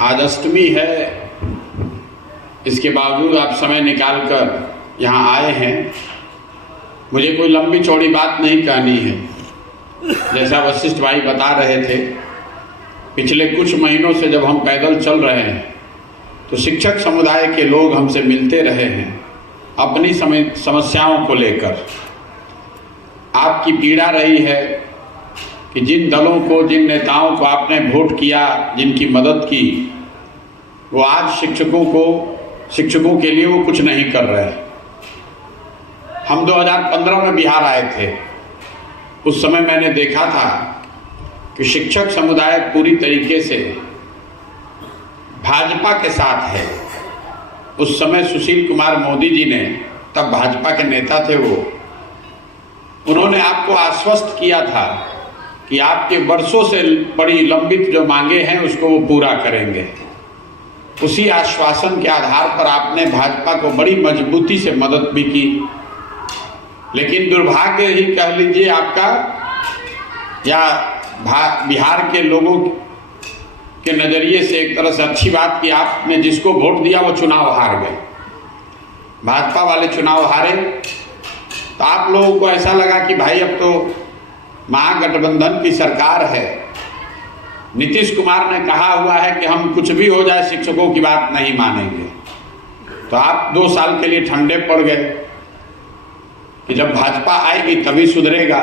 आज अष्टमी है, इसके बावजूद आप समय निकाल कर यहाँ आए हैं। मुझे कोई लंबी चौड़ी बात नहीं कहनी है। जैसा वशिष्ठ भाई बता रहे थे, पिछले कुछ महीनों से जब हम पैदल चल रहे हैं तो शिक्षक समुदाय के लोग हमसे मिलते रहे हैं अपनी समस्याओं को लेकर। आपकी पीड़ा रही है कि जिन दलों को, जिन नेताओं को आपने वोट किया, जिनकी मदद की, वो आज शिक्षकों के लिए वो कुछ नहीं कर रहे। हम 2015 में बिहार आए थे। उस समय मैंने देखा था कि शिक्षक समुदाय पूरी तरीके से भाजपा के साथ है। उस समय सुशील कुमार मोदी जी ने, तब भाजपा के नेता थे वो, उन्होंने आपको आश्वस्त किया था कि आपके वर्षों से बड़ी लंबित जो मांगे हैं उसको वो पूरा करेंगे। उसी आश्वासन के आधार पर आपने भाजपा को बड़ी मजबूती से मदद भी की। लेकिन दुर्भाग्य ही कह लीजिए आपका, या बिहार के लोगों के नज़रिए से एक तरह से अच्छी बात कि आपने जिसको वोट दिया वो चुनाव हार गए। भाजपा वाले चुनाव हारे तो आप लोगों को ऐसा लगा कि भाई अब तो महागठबंधन की सरकार है। नीतीश कुमार ने कहा हुआ है कि हम कुछ भी हो जाए शिक्षकों की बात नहीं मानेंगे। तो आप 2 साल के लिए ठंडे पड़ गए कि जब भाजपा आएगी तभी सुधरेगा।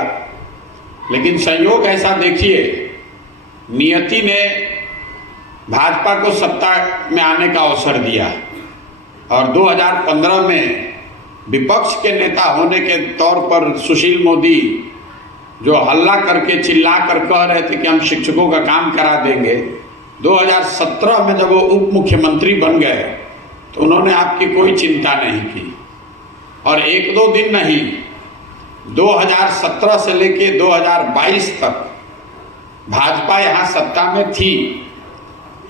लेकिन संयोग ऐसा देखिए, नियति ने भाजपा को सत्ता में आने का अवसर दिया और 2015 में विपक्ष के नेता होने के तौर पर सुशील मोदी जो हल्ला करके चिल्ला कर कह रहे थे कि हम शिक्षकों का काम करा देंगे, 2017 में जब वो उप मुख्यमंत्री बन गए तो उन्होंने आपकी कोई चिंता नहीं की। और 1-2 दिन नहीं, 2017 से लेके 2022 तक भाजपा यहाँ सत्ता में थी।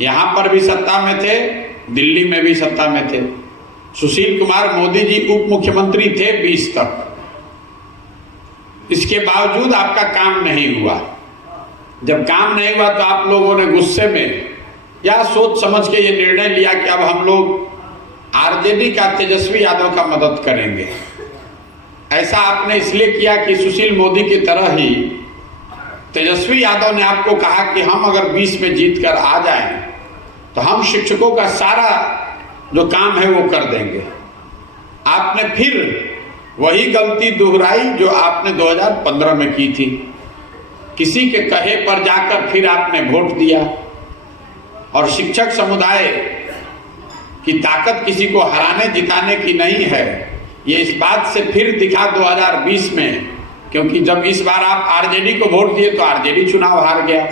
यहाँ पर भी सत्ता में थे, दिल्ली में भी सत्ता में थे। सुशील कुमार मोदी जी उप मुख्यमंत्री थे 20 तक। इसके बावजूद आपका काम नहीं हुआ। जब काम नहीं हुआ तो आप लोगों ने गुस्से में या सोच समझ के ये निर्णय लिया कि अब हम लोग आरजेडी का तेजस्वी यादव का मदद करेंगे। ऐसा आपने इसलिए किया कि सुशील मोदी की तरह ही तेजस्वी यादव ने आपको कहा कि हम अगर 20 में जीत कर आ जाएं तो हम शिक्षकों का सारा जो काम है वो कर देंगे। आपने फिर वही गलती दोहराई जो आपने 2015 में की थी। किसी के कहे पर जाकर फिर आपने वोट दिया। और शिक्षक समुदाय की ताकत किसी को हराने जिताने की नहीं है, ये इस बात से फिर दिखा 2020 में, क्योंकि जब इस बार आप आरजेडी को वोट दिए तो आरजेडी चुनाव हार गया।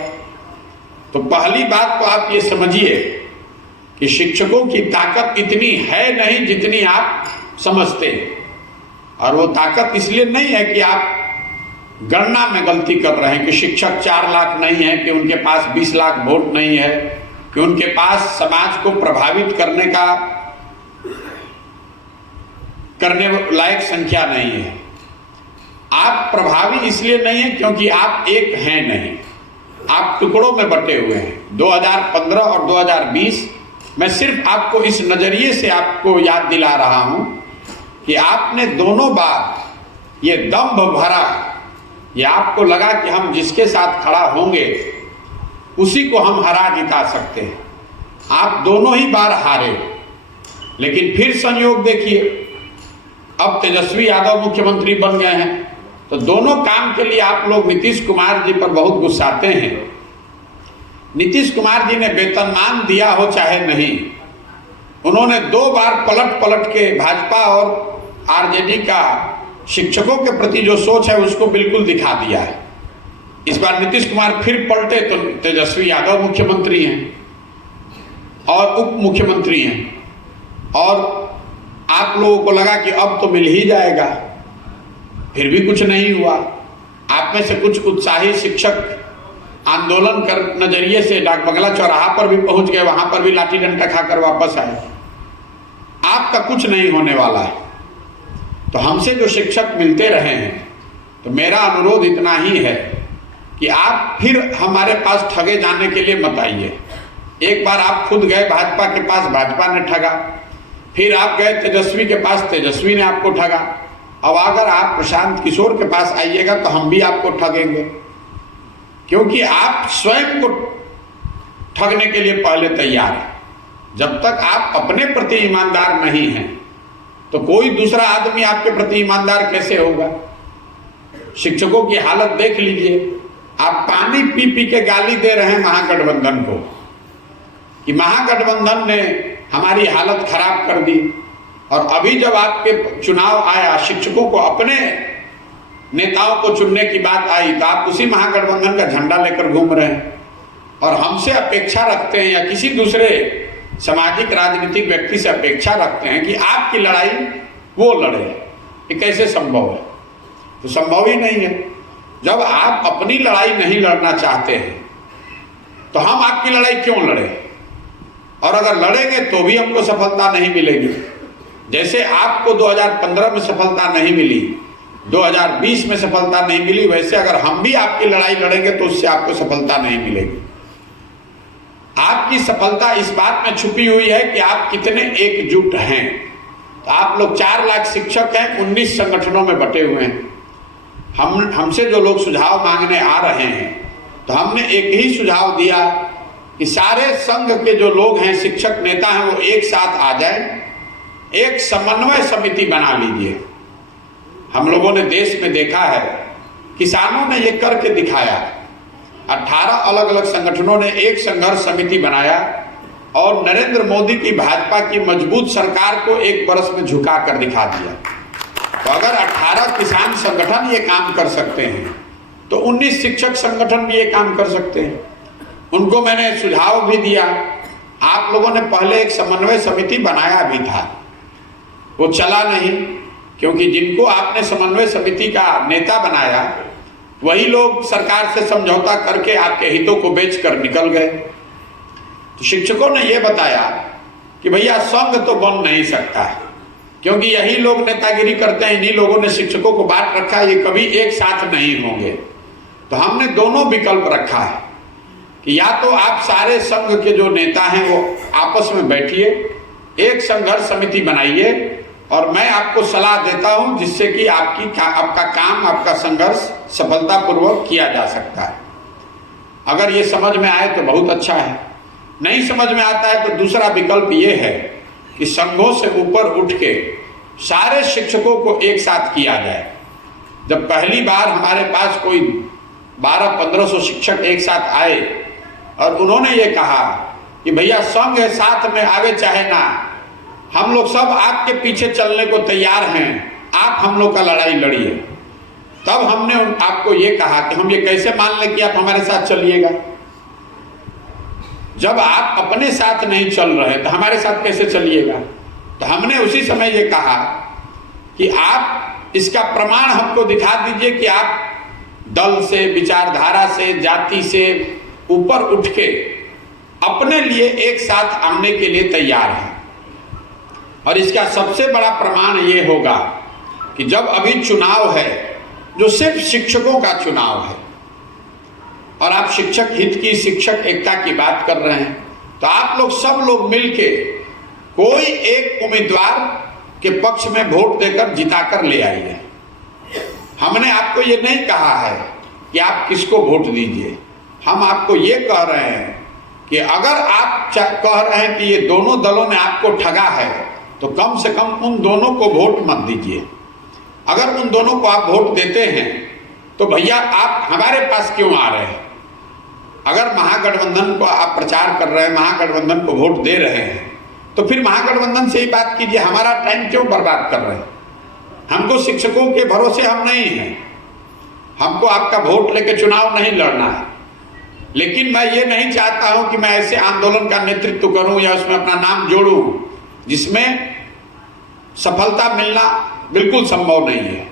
तो पहली बात तो आप ये समझिए कि शिक्षकों की ताकत इतनी है नहीं जितनी आप समझते हैं। और वो ताकत इसलिए नहीं है कि आप गणना में गलती कर रहे हैं कि शिक्षक 4 लाख नहीं है, कि उनके पास 20 लाख वोट नहीं है, कि उनके पास समाज को प्रभावित करने लायक संख्या नहीं है। आप प्रभावी इसलिए नहीं है क्योंकि आप एक हैं नहीं, आप टुकड़ों में बटे हुए हैं। 2015 और 2020 मैं सिर्फ आपको इस नजरिए से आपको याद दिला रहा हूं कि आपने दोनों बार ये दंभ भरा, ये आपको लगा कि हम जिसके साथ खड़ा होंगे उसी को हम हरा जिता सकते हैं। आप दोनों ही बार हारे। लेकिन फिर संयोग देखिए, अब तेजस्वी यादव मुख्यमंत्री बन गए हैं तो दोनों काम के लिए आप लोग नीतीश कुमार जी पर बहुत गुस्साते हैं। नीतीश कुमार जी ने वेतनमान दिया हो चाहे नहीं, उन्होंने 2 बार पलट के भाजपा और आरजेडी का शिक्षकों के प्रति जो सोच है उसको बिल्कुल दिखा दिया है। इस बार नीतीश कुमार फिर पलटे तो तेजस्वी यादव मुख्यमंत्री हैं और उप मुख्यमंत्री हैं। और आप लोगों को लगा कि अब तो मिल ही जाएगा, फिर भी कुछ नहीं हुआ। आप में से कुछ उत्साही शिक्षक आंदोलन कर नजरिए से डाक बंगला चौराहा पर भी पहुंच गए, वहां पर भी लाठी डंडा खाकर वापस आए। आपका कुछ नहीं होने वाला है। तो हमसे जो शिक्षक मिलते रहे हैं, तो मेरा अनुरोध इतना ही है कि आप फिर हमारे पास ठगे जाने के लिए मत आइए। एक बार आप खुद गए भाजपा के पास, भाजपा ने ठगा। फिर आप गए तेजस्वी के पास, तेजस्वी ने आपको ठगा। अब अगर आप प्रशांत किशोर के पास आइएगा तो हम भी आपको ठगेंगे, क्योंकि आप स्वयं को ठगने के लिए पहले तैयार हैं। जब तक आप अपने प्रति ईमानदार नहीं हैं तो कोई दूसरा आदमी आपके प्रति ईमानदार कैसे होगा। शिक्षकों की हालत देख लीजिए, आप पानी पी पी के गाली दे रहे हैं महागठबंधन को कि महागठबंधन ने हमारी हालत खराब कर दी। और अभी जब आपके चुनाव आया, शिक्षकों को अपने नेताओं को चुनने की बात आई, तो आप उसी महागठबंधन का झंडा लेकर घूम रहे हैं और हमसे अपेक्षा रखते हैं या किसी दूसरे सामाजिक राजनीतिक व्यक्ति से अपेक्षा रखते हैं कि आपकी लड़ाई वो लड़े। ये कैसे संभव है? तो संभव ही नहीं है। जब आप अपनी लड़ाई नहीं लड़ना चाहते हैं तो हम आपकी लड़ाई क्यों लड़े? और अगर लड़ेंगे तो भी हमको सफलता नहीं मिलेगी। जैसे आपको 2015 में सफलता नहीं मिली, 2020 में सफलता नहीं मिली, वैसे अगर हम भी आपकी लड़ाई लड़ेंगे तो उससे आपको सफलता नहीं मिलेगी। आपकी सफलता इस बात में छुपी हुई है कि आप कितने एकजुट हैं। तो आप लोग 4 लाख शिक्षक हैं, 19 संगठनों में बटे हुए हैं। हमसे जो लोग सुझाव मांगने आ रहे हैं तो हमने एक ही सुझाव दिया कि सारे संघ के जो लोग हैं, शिक्षक नेता हैं, वो एक साथ आ जाएं, एक समन्वय समिति बना लीजिए। हम लोगों ने देश में देखा है, किसानों ने ये करके दिखाया। 18 अलग अलग संगठनों ने एक संघर्ष समिति बनाया और नरेंद्र मोदी की भाजपा की मजबूत सरकार को 1 वर्ष में झुका कर दिखा दिया। तो अगर 18 किसान संगठन ये काम कर सकते हैं तो 19 शिक्षक संगठन भी ये काम कर सकते हैं। उनको मैंने सुझाव भी दिया। आप लोगों ने पहले एक समन्वय समिति बनाया भी था, वो चला नहीं, क्योंकि जिनको आपने समन्वय समिति का नेता बनाया वही लोग सरकार से समझौता करके आपके हितों को बेचकर निकल गए। तो शिक्षकों ने यह बताया कि भैया संघ तो बन नहीं सकता है, क्योंकि यही लोग नेतागिरी करते हैं, इन्हीं लोगों ने शिक्षकों को बांट रखा है, ये कभी एक साथ नहीं होंगे। तो हमने दोनों विकल्प रखा है कि या तो आप सारे संघ के जो नेता हैं वो आपस में बैठिए, एक संघर्ष समिति बनाइए और मैं आपको सलाह देता हूं जिससे कि आपका काम, आपका संघर्ष सफलतापूर्वक किया जा सकता है। अगर ये समझ में आए तो बहुत अच्छा है, नहीं समझ में आता है तो दूसरा विकल्प ये है कि संघों से ऊपर उठ के सारे शिक्षकों को एक साथ किया जाए। जब पहली बार हमारे पास कोई 1200-1500 शिक्षक एक साथ आए और उन्होंने ये कहा कि भैया संघ है, साथ में आगे चाहे ना, हम लोग सब आपके पीछे चलने को तैयार हैं, आप हम लोग का लड़ाई लड़िए। तब हमने आपको ये कहा कि हम ये कैसे मान लें कि आप हमारे साथ चलिएगा। जब आप अपने साथ नहीं चल रहे तो हमारे साथ कैसे चलिएगा। तो हमने उसी समय ये कहा कि आप इसका प्रमाण हमको दिखा दीजिए कि आप दल से, विचारधारा से, जाति से ऊपर उठ के अपने लिए एक साथ आने के लिए तैयार हैं। और इसका सबसे बड़ा प्रमाण ये होगा कि जब अभी चुनाव है जो सिर्फ शिक्षकों का चुनाव है और आप शिक्षक हित की, शिक्षक एकता की बात कर रहे हैं, तो आप लोग सब लोग मिलके कोई एक उम्मीदवार के पक्ष में वोट देकर जिताकर ले आइए। हमने आपको ये नहीं कहा है कि आप किसको वोट दीजिए, हम आपको ये कह रहे हैं कि अगर आप कह रहे हैं कि ये दोनों दलों ने आपको ठगा है तो कम से कम उन दोनों को वोट मत दीजिए। अगर उन दोनों को आप वोट देते हैं तो भैया आप हमारे पास क्यों आ रहे हैं। अगर महागठबंधन को आप प्रचार कर रहे हैं, महागठबंधन को वोट दे रहे हैं, तो फिर महागठबंधन से ही बात कीजिए, हमारा टाइम क्यों बर्बाद कर रहे हैं। हमको शिक्षकों के भरोसे हम नहीं हैं, हमको आपका वोट लेके चुनाव नहीं लड़ना है। लेकिन मैं ये नहीं चाहता हूं कि मैं ऐसे आंदोलन का नेतृत्व करूं या उसमें अपना नाम जोड़ूं जिसमें सफलता मिलना बिल्कुल संभव नहीं है।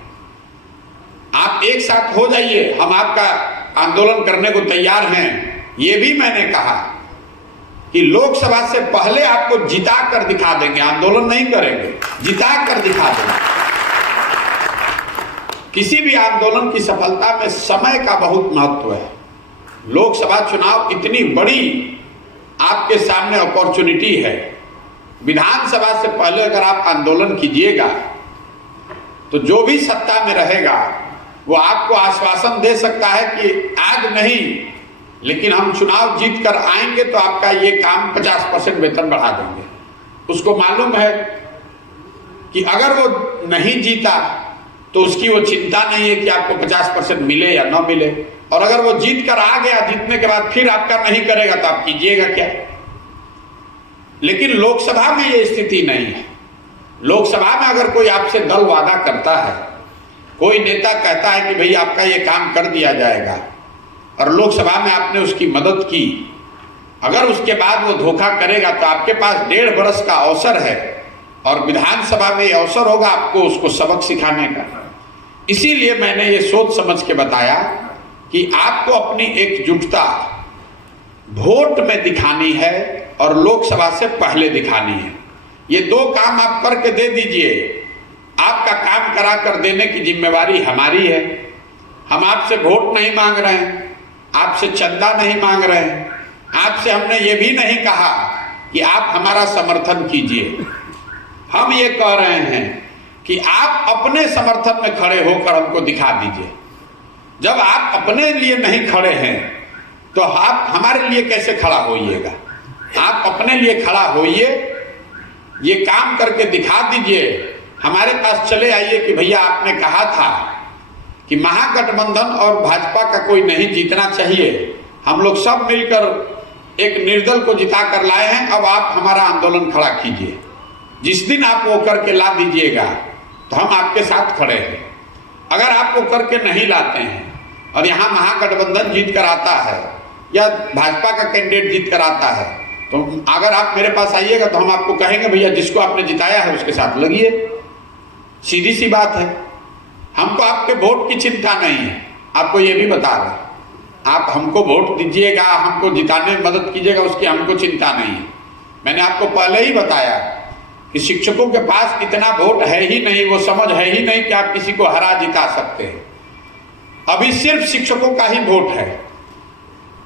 आप एक साथ हो जाइए, हम आपका आंदोलन करने को तैयार हैं। ये भी मैंने कहा कि लोकसभा से पहले आपको जिता कर दिखा देंगे, आंदोलन नहीं करेंगे, जिता कर दिखा देंगे। किसी भी आंदोलन की सफलता में समय का बहुत महत्व है। लोकसभा चुनाव इतनी बड़ी आपके सामने अपॉर्चुनिटी है। विधानसभा से पहले अगर आप आंदोलन कीजिएगा तो जो भी सत्ता में रहेगा वो आपको आश्वासन दे सकता है कि आज नहीं, लेकिन हम चुनाव जीत कर आएंगे तो आपका ये काम 50% वेतन बढ़ा देंगे। उसको मालूम है कि अगर वो नहीं जीता तो उसकी वो चिंता नहीं है कि आपको 50% मिले या ना मिले, और अगर वो जीत कर आ गया, जीतने के बाद फिर आपका नहीं करेगा तो आप कीजिएगा क्या। लेकिन लोकसभा में ये स्थिति नहीं है। लोकसभा में अगर कोई आपसे दल वादा करता है, कोई नेता कहता है कि भाई आपका ये काम कर दिया जाएगा, और लोकसभा में आपने उसकी मदद की, अगर उसके बाद वो धोखा करेगा तो आपके पास 1.5 वर्ष का अवसर है, और विधानसभा में ये अवसर होगा आपको उसको सबक सिखाने का। इसीलिए मैंने ये सोच समझ के बताया कि आपको अपनी एकजुटता वोट में दिखानी है और लोकसभा से पहले दिखानी है। ये 2 काम आप करके दे दीजिए। आपका काम करा कर देने की जिम्मेवारी हमारी है। हम आपसे वोट नहीं मांग रहे हैं, आपसे चंदा नहीं मांग रहे हैं, आपसे हमने ये भी नहीं कहा कि आप हमारा समर्थन कीजिए। हम ये कह रहे हैं कि आप अपने समर्थन में खड़े होकर हमको दिखा दीजिए। जब आप अपने लिए नहीं खड़े हैं तो आप हमारे लिए कैसे खड़ा होइएगा। आप अपने लिए खड़ा होइए, ये काम करके दिखा दीजिए, हमारे पास चले आइए कि भैया आपने कहा था कि महागठबंधन और भाजपा का कोई नहीं जीतना चाहिए, हम लोग सब मिलकर एक निर्दल को जिता कर लाए हैं, अब आप हमारा आंदोलन खड़ा कीजिए। जिस दिन आप वो करके ला दीजिएगा तो हम आपके साथ खड़े हैं। अगर आप वो करके नहीं लाते हैं और यहाँ महागठबंधन जीत कर आता है या भाजपा का कैंडिडेट जीत कर आता है, तो अगर आप मेरे पास आइएगा तो हम आपको कहेंगे भैया जिसको आपने जिताया है उसके साथ लगिए। सीधी सी बात है। हमको आपके वोट की चिंता नहीं है, आपको ये भी बता रहे। आप हमको वोट दीजिएगा, हमको जिताने में मदद कीजिएगा, उसकी हमको चिंता नहीं है। मैंने आपको पहले ही बताया कि शिक्षकों के पास इतना वोट है ही नहीं, वो समझ है ही नहीं कि आप किसी को हरा जिता सकते हैं। अभी सिर्फ शिक्षकों का ही वोट है।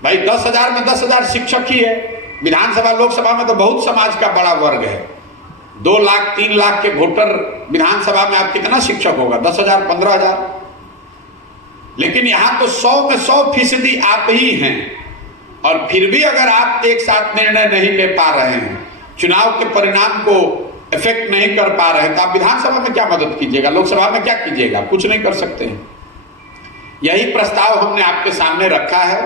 भाई 10,000 में 10,000 शिक्षक ही है। विधानसभा लोकसभा में तो बहुत समाज का बड़ा वर्ग है। 2 लाख 3 लाख के वोटर विधानसभा में आप कितना शिक्षक होगा, 10,000 15,000। लेकिन यहां तो 100 में 100% आप ही हैं, और फिर भी अगर आप एक साथ निर्णय नहीं ले पा रहे हैं, चुनाव के परिणाम को इफेक्ट नहीं कर पा रहे हैं, तो आप विधानसभा में क्या मदद कीजिएगा, लोकसभा में क्या कीजिएगा, कुछ नहीं कर सकते हैं। यही प्रस्ताव हमने आपके सामने रखा है।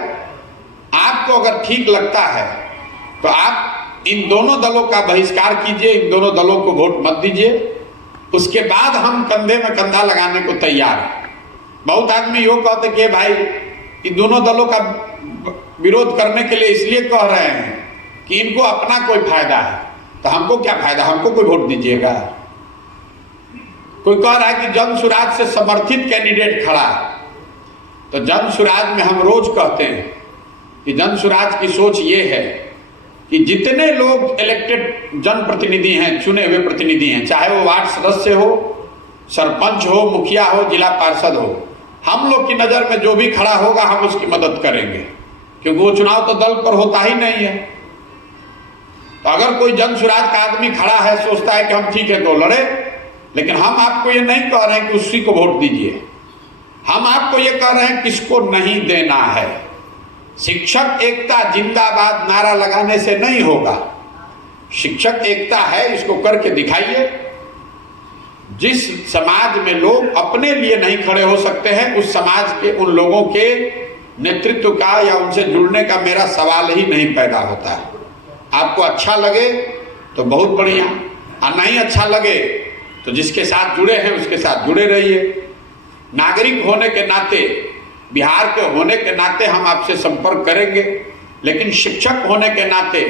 आपको अगर ठीक लगता है तो आप इन दोनों दलों का बहिष्कार कीजिए, इन दोनों दलों को वोट मत दीजिए। उसके बाद हम कंधे में कंधा लगाने को तैयार हैं। बहुत आदमी यो कहते कि भाई इन दोनों दलों का विरोध करने के लिए इसलिए कह रहे हैं कि इनको अपना कोई फायदा है, तो हमको क्या फायदा, हमको कोई वोट दीजिएगा। कोई कह रहा है कि जन सुराज से समर्थित कैंडिडेट खड़ा है, तो जन सुराज में हम रोज कहते हैं कि जन सुराज की सोच ये है कि जितने लोग इलेक्टेड जनप्रतिनिधि हैं, चुने हुए प्रतिनिधि हैं, चाहे वो वार्ड सदस्य हो, सरपंच हो, मुखिया हो, जिला पार्षद हो, हम लोग की नज़र में जो भी खड़ा होगा हम उसकी मदद करेंगे, क्योंकि वो चुनाव तो दल पर होता ही नहीं है। तो अगर कोई जन सुराज का आदमी खड़ा है, सोचता है कि हम ठीक है तो लड़े, लेकिन हम आपको ये नहीं कह रहे हैं कि उसी को वोट दीजिए। हम आपको ये कह रहे हैं किसको नहीं देना है। शिक्षक एकता जिंदाबाद नारा लगाने से नहीं होगा। शिक्षक एकता है, इसको करके दिखाइए। जिस समाज में लोग अपने लिए नहीं खड़े हो सकते हैं, उस समाज के उन लोगों के नेतृत्व का या उनसे जुड़ने का मेरा सवाल ही नहीं पैदा होता है। आपको अच्छा लगे तो बहुत बढ़िया, और नहीं अच्छा लगे तो जिसके साथ जुड़े हैं उसके साथ जुड़े रहिए। नागरिक होने के नाते, बिहार के होने के नाते हम आपसे संपर्क करेंगे, लेकिन शिक्षक होने के नाते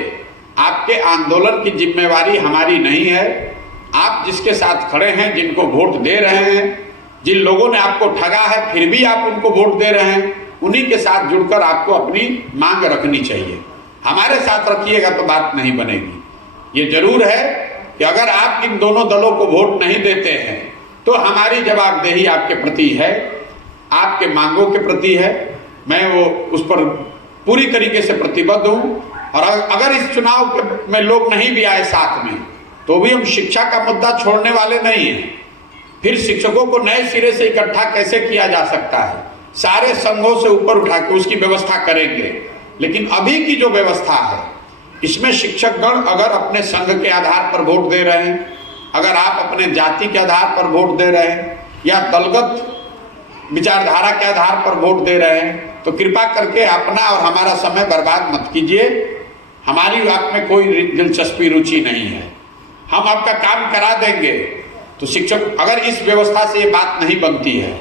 आपके आंदोलन की जिम्मेवारी हमारी नहीं है। आप जिसके साथ खड़े हैं, जिनको वोट दे रहे हैं, जिन लोगों ने आपको ठगा है फिर भी आप उनको वोट दे रहे हैं, उन्हीं के साथ जुड़कर आपको अपनी मांग रखनी चाहिए। हमारे साथ रखिएगा तो बात नहीं बनेगी। ये जरूर है कि अगर आप इन दोनों दलों को वोट नहीं देते हैं तो हमारी जवाबदेही आपके प्रति है, आपके मांगों के प्रति है। मैं वो उस पर पूरी तरीके से प्रतिबद्ध हूँ। और अगर इस चुनाव में लोग नहीं भी आए साथ में, तो भी हम शिक्षा का मुद्दा छोड़ने वाले नहीं हैं। फिर शिक्षकों को नए सिरे से इकट्ठा कैसे किया जा सकता है, सारे संघों से ऊपर उठा के उसकी व्यवस्था करेंगे। लेकिन अभी की जो व्यवस्था है, इसमें शिक्षकगण अगर अपने संघ के आधार पर वोट दे रहे हैं, अगर आप अपने जाति के आधार पर वोट दे रहे हैं या दलगत विचारधारा के आधार पर वोट दे रहे हैं, तो कृपा करके अपना और हमारा समय बर्बाद मत कीजिए। हमारी आप में कोई दिलचस्पी रुचि नहीं है, हम आपका काम करा देंगे। तो शिक्षक अगर इस व्यवस्था से ये बात नहीं बनती है,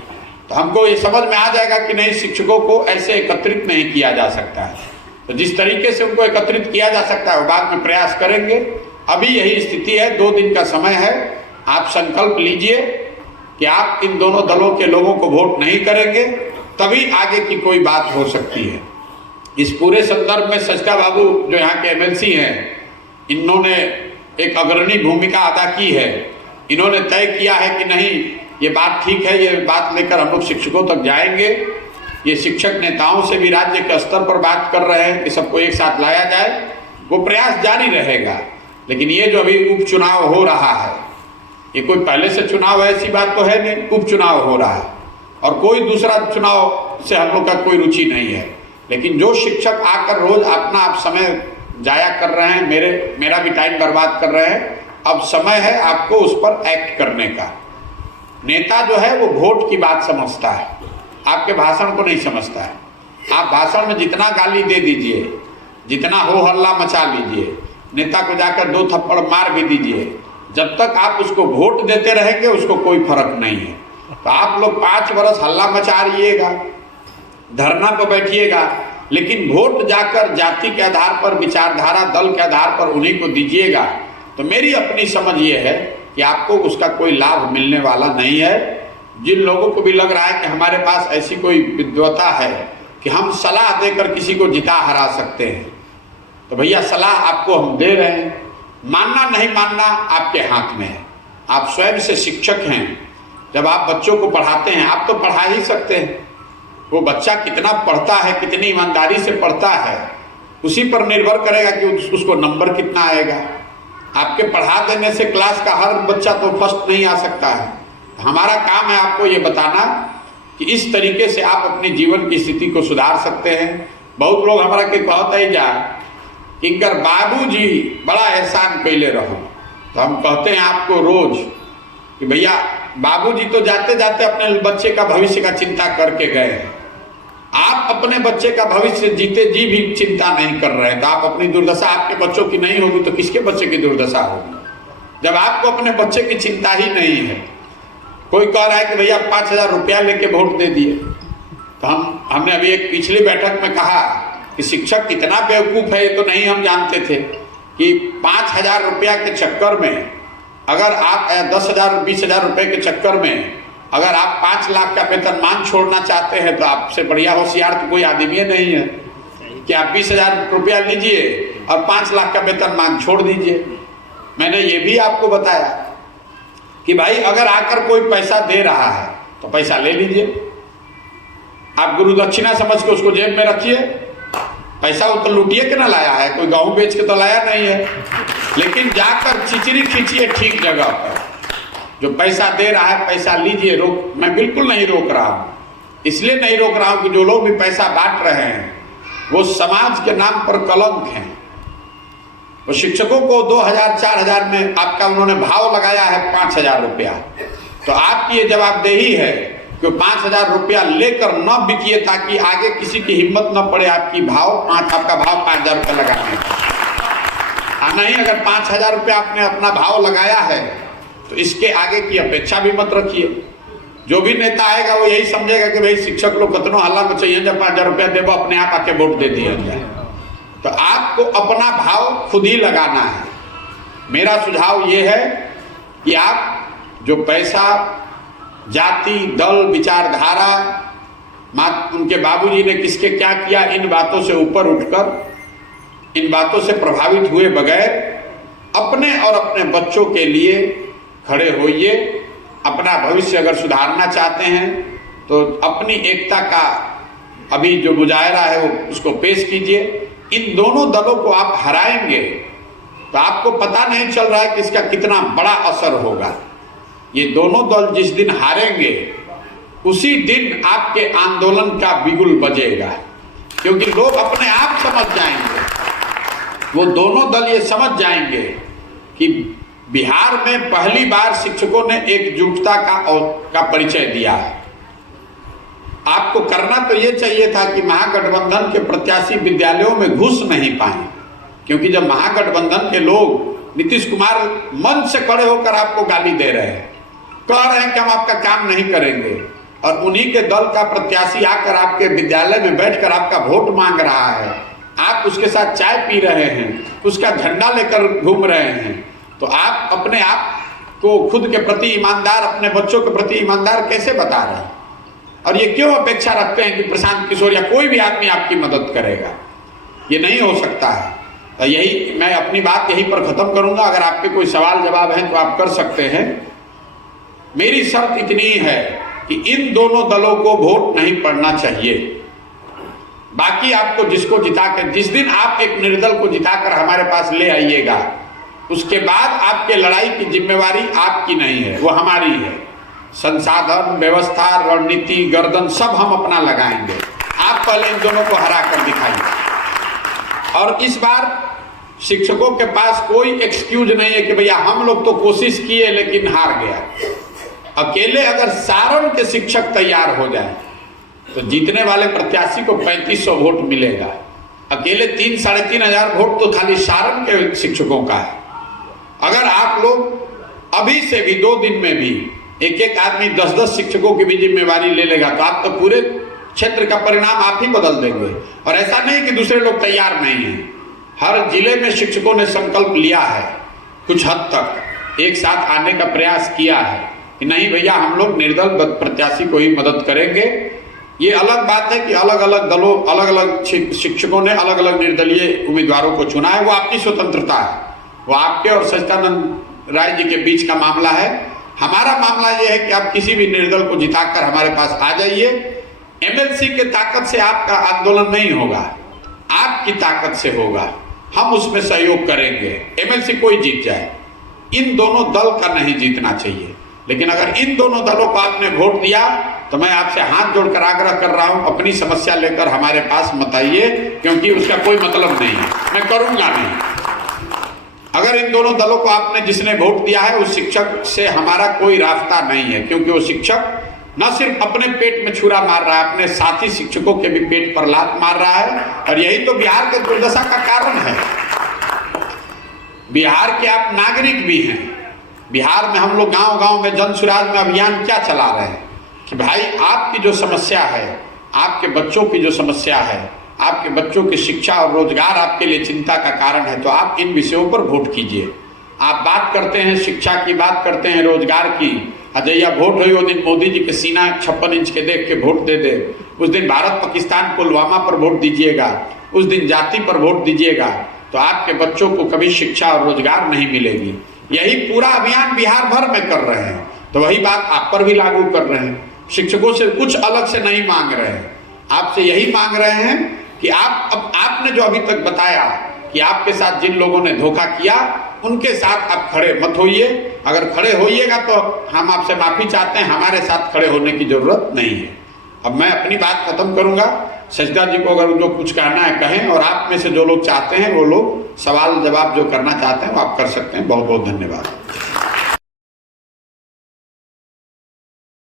तो हमको ये समझ में आ जाएगा कि नहीं, शिक्षकों को ऐसे एकत्रित नहीं किया जा सकता है। तो जिस तरीके से उनको एकत्रित किया जा सकता है वो बाद में प्रयास करेंगे। अभी यही स्थिति है, 2 दिन का समय है। आप संकल्प लीजिए कि आप इन दोनों दलों के लोगों को वोट नहीं करेंगे, तभी आगे की कोई बात हो सकती है। इस पूरे संदर्भ में सचका बाबू जो यहाँ के एमएलसी हैं, इन्होंने एक अग्रणी भूमिका अदा की है। इन्होंने तय किया है कि नहीं, ये बात ठीक है, ये बात लेकर हम लोग शिक्षकों तक जाएंगे। ये शिक्षक नेताओं से भी राज्य के स्तर पर बात कर रहे हैं कि सबको एक साथ लाया जाए, वो प्रयास जारी रहेगा। लेकिन ये जो अभी उपचुनाव हो रहा है, ये कोई पहले से चुनाव है ऐसी बात तो है नहीं, उपचुनाव हो रहा है और कोई दूसरा चुनाव से हम लोग का कोई रुचि नहीं है। लेकिन जो शिक्षक आकर रोज अपना आप समय जाया कर रहे हैं, मेरा भी टाइम बर्बाद कर रहे हैं, अब समय है आपको उस पर एक्ट करने का। नेता जो है वो वोट की बात समझता है, आपके भाषण को नहीं समझता है। आप भाषण में जितना गाली दे दीजिए, जितना हो हल्ला मचा लीजिए, नेता को जाकर 2 थप्पड़ मार भी दीजिए, जब तक आप उसको वोट देते रहेंगे उसको कोई फर्क नहीं है। तो आप लोग 5 वर्ष हल्ला मचा रहिएगा, धरना पर बैठिएगा, लेकिन वोट जाकर जाति के आधार पर, विचारधारा, दल के आधार पर उन्हीं को दीजिएगा। तो मेरी अपनी समझ ये है कि आपको उसका कोई लाभ मिलने वाला नहीं है। जिन लोगों को भी लग रहा है कि हमारे पास ऐसी कोई विद्वता है कि हम सलाह देकर किसी को जिता हरा सकते हैं, तो भैया सलाह आपको हम दे रहे हैं। मानना नहीं मानना आपके हाथ में है। आप स्वयं से शिक्षक हैं। जब आप बच्चों को पढ़ाते हैं, आप तो पढ़ा ही सकते हैं, वो बच्चा कितना पढ़ता है, कितनी ईमानदारी से पढ़ता है, उसी पर निर्भर करेगा कि उसको नंबर कितना आएगा। आपके पढ़ा देने से क्लास का हर बच्चा तो फर्स्ट नहीं आ सकता है। हमारा काम है आपको ये बताना कि इस तरीके से आप अपने जीवन की स्थिति को सुधार सकते हैं। बहुत लोग हमारा के कहते ही जा इनकर बाबूजी बड़ा एहसान कैले रहो, तो हम कहते हैं आपको रोज कि भैया बाबूजी तो जाते जाते अपने बच्चे का भविष्य का चिंता करके गए, आप अपने बच्चे का भविष्य जीते जी भी चिंता नहीं कर रहे हैं। तो आप अपनी दुर्दशा, आपके बच्चों की नहीं होगी तो किसके बच्चे की दुर्दशा होगी, जब आपको अपने बच्चे की चिंता ही नहीं है। कोई कह रहा है कि भैया 5,000 रुपया लेके वोट दे दिए, तो हमने अभी एक पिछली बैठक में कहा कि शिक्षक कितना बेवकूफ़ है ये तो नहीं हम जानते थे कि 5,000 रुपया के चक्कर में अगर आप 10,000 20,000 रुपये के चक्कर में अगर आप 5 लाख का वेतनमान छोड़ना चाहते हैं, तो आपसे बढ़िया होशियार तो कोई आदमी नहीं है कि आप 20,000 रुपया लीजिए और 5 लाख का वेतनमान छोड़ दीजिए। मैंने ये भी आपको बताया कि भाई अगर आकर कोई पैसा दे रहा है तो पैसा ले लीजिए, आप गुरु दक्षिणा समझ के उसको जेब में रखिए। पैसा वो तो लूटिए के ना लाया है, कोई गेहूं बेच के तो लाया नहीं है, लेकिन जाकर चिचरी खींचिए ठीक जगह पर। जो पैसा दे रहा है पैसा लीजिए, मैं बिल्कुल नहीं रोक रहा हूँ। इसलिए नहीं रोक रहा हूँ कि जो लोग भी पैसा बांट रहे हैं वो समाज के नाम पर कलंक हैं। वो शिक्षकों को 2,000 4,000 में आपका उन्होंने भाव लगाया है 5,000 रुपया, तो आपकी ये जवाबदेही है कि 5,000 रुपया लेकर न बिकिए, ताकि आगे किसी की हिम्मत न पड़े आपका भाव 5,000 रुपया लगाने का। नहीं, अगर 5,000 रुपया आपने अपना भाव लगाया है तो इसके आगे की अपेक्षा भी मत रखिए। जो भी नेता आएगा वो यही समझेगा कि भाई शिक्षक लोग कितनों हल्ला में चाहिए, जब 5,000 रुपया देवो अपने आप आके वोट दे दिया जाए। तो आपको अपना भाव खुद ही लगाना है। मेरा सुझाव ये है कि आप जो पैसा जाति, दल, विचारधारा, उनके बाबूजी ने किसके क्या किया, इन बातों से ऊपर उठकर, इन बातों से प्रभावित हुए बगैर अपने और अपने बच्चों के लिए खड़े होइए। अपना भविष्य अगर सुधारना चाहते हैं तो अपनी एकता का अभी जो मुजाहरा है वो उसको पेश कीजिए। इन दोनों दलों को आप हराएंगे तो आपको पता नहीं चल रहा है कि इसका कितना बड़ा असर होगा। ये दोनों दल जिस दिन हारेंगे उसी दिन आपके आंदोलन का बिगुल बजेगा, क्योंकि लोग अपने आप समझ जाएंगे, वो दोनों दल ये समझ जाएंगे कि बिहार में पहली बार शिक्षकों ने एकजुटता का परिचय दिया है। आपको करना तो ये चाहिए था कि महागठबंधन के प्रत्याशी विद्यालयों में घुस नहीं पाए, क्योंकि जब महागठबंधन के लोग नीतीश कुमार मंच से खड़े होकर आपको गाली दे रहे हैं, कह रहे हैं कि हम आपका काम नहीं करेंगे, और उन्हीं के दल का प्रत्याशी आकर आपके विद्यालय में बैठकर आपका वोट मांग रहा है, आप उसके साथ चाय पी रहे हैं, उसका झंडा लेकर घूम रहे हैं, तो आप अपने आप को खुद के प्रति ईमानदार, अपने बच्चों के प्रति ईमानदार कैसे बता रहे हैं? और ये क्यों अपेक्षा रखते हैं कि प्रशांत किशोर या कोई भी आदमी आपकी मदद करेगा? ये नहीं हो सकता है। तो यही मैं अपनी बात यहीं पर ख़त्म करूंगा। अगर आपके कोई सवाल जवाब हैं तो आप कर सकते हैं। मेरी शर्त इतनी है कि इन दोनों दलों को वोट नहीं पड़ना चाहिए। बाकी आपको जिसको जिताकर, जिस दिन आप एक निर्दल को जिताकर हमारे पास ले आइएगा, उसके बाद आपके लड़ाई की जिम्मेवारी आपकी नहीं है, वो हमारी है। संसाधन, व्यवस्था, रणनीति, गर्दन सब हम अपना लगाएंगे। आप पहले इन दोनों को हरा कर दिखाइए। और इस बार शिक्षकों के पास कोई एक्सक्यूज नहीं है कि भैया हम लोग तो कोशिश किए लेकिन हार गया। अकेले अगर सारण के शिक्षक तैयार हो जाए तो जीतने वाले प्रत्याशी को 3500 वोट मिलेगा। अकेले 3-3.5 वोट तो खाली सारण के शिक्षकों का है। अगर आप लोग अभी से भी 2 दिन में भी एक आदमी 10-10 शिक्षकों की भी जिम्मेवारी ले लेगा तो आप तो पूरे क्षेत्र का परिणाम आप ही बदल देंगे। और ऐसा नहीं कि दूसरे लोग तैयार नहीं हैं। हर जिले में शिक्षकों ने संकल्प लिया है, कुछ हद तक एक साथ आने का प्रयास किया है कि नहीं भैया हम लोग निर्दल प्रत्याशी को ही मदद करेंगे। ये अलग बात है कि अलग अलग दलों, अलग अलग शिक्षकों ने अलग अलग निर्दलीय उम्मीदवारों को चुना है, वो आपकी स्वतंत्रता है, वो आपके और सच्चिदानंद राय जी के बीच का मामला है। हमारा मामला ये है कि आप किसी भी निर्दल को जिताकर हमारे पास आ जाइए। एमएलसी के ताकत से आपका आंदोलन नहीं होगा, आपकी ताकत से होगा। हम उसमें सहयोग करेंगे, एमएलसी कोई जीत जाए, इन दोनों दल का नहीं जीतना चाहिए। लेकिन अगर इन दोनों दलों को आपने वोट दिया तो मैं आपसे हाथ जोड़कर आग्रह कर रहा हूं, अपनी समस्या लेकर हमारे पास मत आइए, क्योंकि उसका कोई मतलब नहीं है, मैं करूंगा नहीं। अगर इन दोनों दलों को आपने जिसने वोट दिया है उस शिक्षक से हमारा कोई रास्ता नहीं है, क्योंकि वो शिक्षक न सिर्फ अपने पेट में छुरा मार रहा है, अपने साथी शिक्षकों के भी पेट पर लात मार रहा है। और यही तो बिहार के दुर्दशा का कारण है। बिहार के आप नागरिक भी हैं। बिहार में हम लोग गांव-गांव में जन सुराज में अभियान क्या चला रहे हैं कि भाई आपकी जो समस्या है, आपके बच्चों की जो समस्या है, आपके बच्चों की शिक्षा और रोजगार आपके लिए चिंता का कारण है, तो आप इन विषयों पर वोट कीजिए। आप बात करते हैं शिक्षा की, बात करते हैं रोजगार की, अजैया वोट हुई वो दिन मोदी जी के सीना 56 इंच के देख के वोट दे दे। उस दिन भारत पाकिस्तान पुलवामा पर वोट दीजिएगा, उस दिन जाति पर वोट दीजिएगा, तो आपके बच्चों को कभी शिक्षा और रोजगार नहीं मिलेगी। यही पूरा अभियान बिहार भर में कर रहे हैं, तो वही बात आप पर भी लागू कर रहे हैं। शिक्षकों से कुछ अलग से नहीं मांग रहे हैं, आपसे यही मांग रहे हैं कि आपने जो अभी तक बताया कि आपके साथ जिन लोगों ने धोखा किया उनके साथ आप खड़े मत होइए। अगर खड़े होइएगा तो हम आपसे माफी चाहते हैं, हमारे साथ खड़े होने की जरूरत नहीं है। अब मैं अपनी बात खत्म करूंगा। सजदा जी को अगर जो कुछ कहना है कहें, और आप में से जो लोग चाहते हैं वो लोग सवाल जवाब जो करना चाहते हैं वो आप कर सकते हैं। बहुत बहुत धन्यवाद।